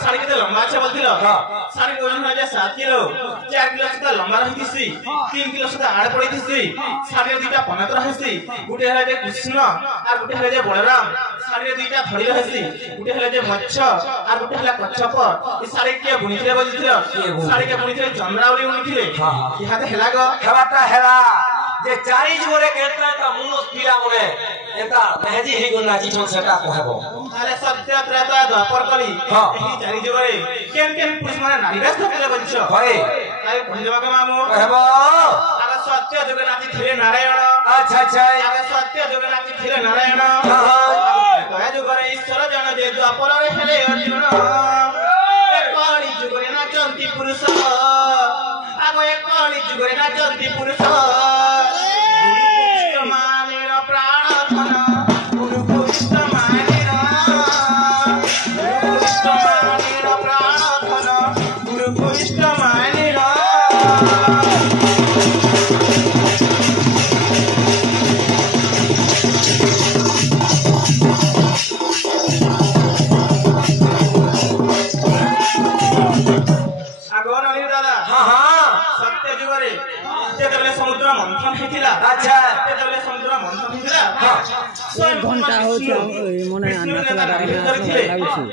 साड़ी के लंबा अच्छा बोलती लो साड़ी के वजन है 7 किलो 4 किलो से लंबा रही थी 3 किलो से आड़ पड़ी थी साड़ी दुईटा पनात रही गुटे है जे कृष्ण और गुटे है जे बलराम साड़ी दुईटा धड़ी रही गुटे है जे मच्छ और गुटे है कच्छप ई साड़ी के बुनिथिले बजिथिलो साड़ी के बुनिथिले चंद्रावली बुनिथिले इहाते हेला गो हेलाटा हेला जे चारि जुरे केतना ता मुनुस पीला मने एता मेहजी हे गुण नाची छन सेटा कहबो अरे सत्य त्रैता द्वापर कली एही चारि जुरे केन केन पुरुष माने नारी बेस थकेले बजिछ होय ताई कहबा के मामू कहबो अरे सत्य जुगे नाची थिले नारायण अच्छा अच्छा अरे सत्य जुगे नाची थिले नारायण कहे जुगरे ईश्वर जन जे द्वापर रे हेले अर्जुन ए काली जुगरे नाचंती पुरुष आगो ए काली जुगरे नाचंती पुरुष अच्छा समुद्र मंथन हिला एक घंटा हो मने आनला लागुछि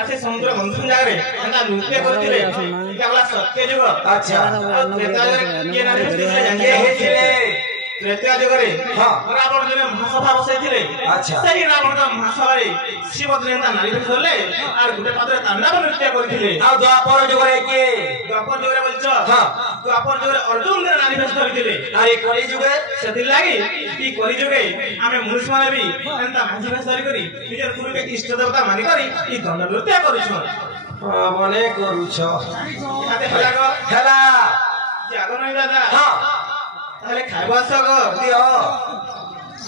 आसे समुद्र मंथन जागरे एटा नृत्य करथिले एटा सत्य जुग अच्छा त्रेता के नारे जानिए हेथिले त्रेता जुगरे रावण जने महासभा बसैथिले अच्छा सही रावण का महासभा रे शिव देवता नारी भेष धरले और गुटे पात्रे तांडव नृत्य करथिले आ द्वापर जुगरे के द्वापर जुगरे बोलछ द्वापर जुगरे अर्जुन ने नारी भेष धरथिले अरे कली जुगे सेति लागि की कली जुगे आमे मनुष्य माने भी एंता भाजी भेष धरि करी निजर गुरु के इष्ट देवता मानि करी ई दंड नृत्य करिछ बने करूछ याते हेला हेला जागो नै दादा हां ताले खाइबा सग दियो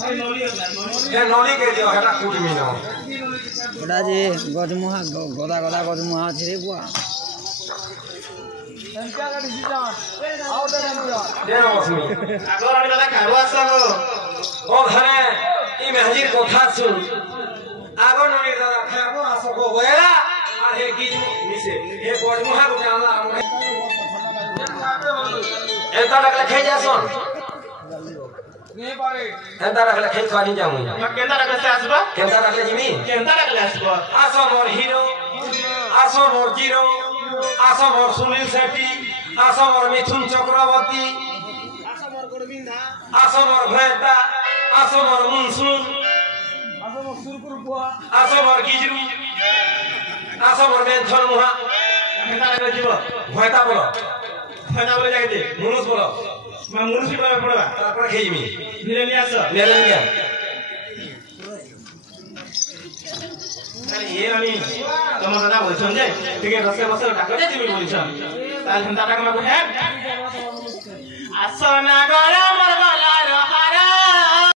नली नली के दियो हेला कुटमी न बड़ा जे गजमुहा गदा गदा गजमुहा छे बुआ दे बसमी आगो रानी दादा खाइबा सग ओ घरे ई मेहजीर कथा सुन आगो नली दादा खाइबो आसको होएला आ हे गिजु मिसे हे गजमुहा को जानला हमरे एता लगले खे जासन नहीं पारे एता लगले खे खानी जामु केंदा रखले से आसबा केंता लगले जिमी केंदा रखले आसबा आसो मोर हीरो आसो मोर जीरो आसो मोर सुनील शेट्टी आसो मोर मिथुन चक्रवर्ती आसो मोर गोविंदा आसो मोर भैता आसो मोर मुनसुन आसो मोर सुरपुर बुआ आसो मोर गिजरू आसो मोर मेंथन मुहा केंदा रखले जीव भैता बोलो फना बोले जाके दे मुनुस बोलो मैं मुनुस पड़वा पड़वा अपन खेजमी निरनिया स नेलनिया अरे ये रानी तुम दादा बोलछन जे ठीक है बसे डाक जे जिमी बोलछन ताल हंता डाक मा को है आसना गरा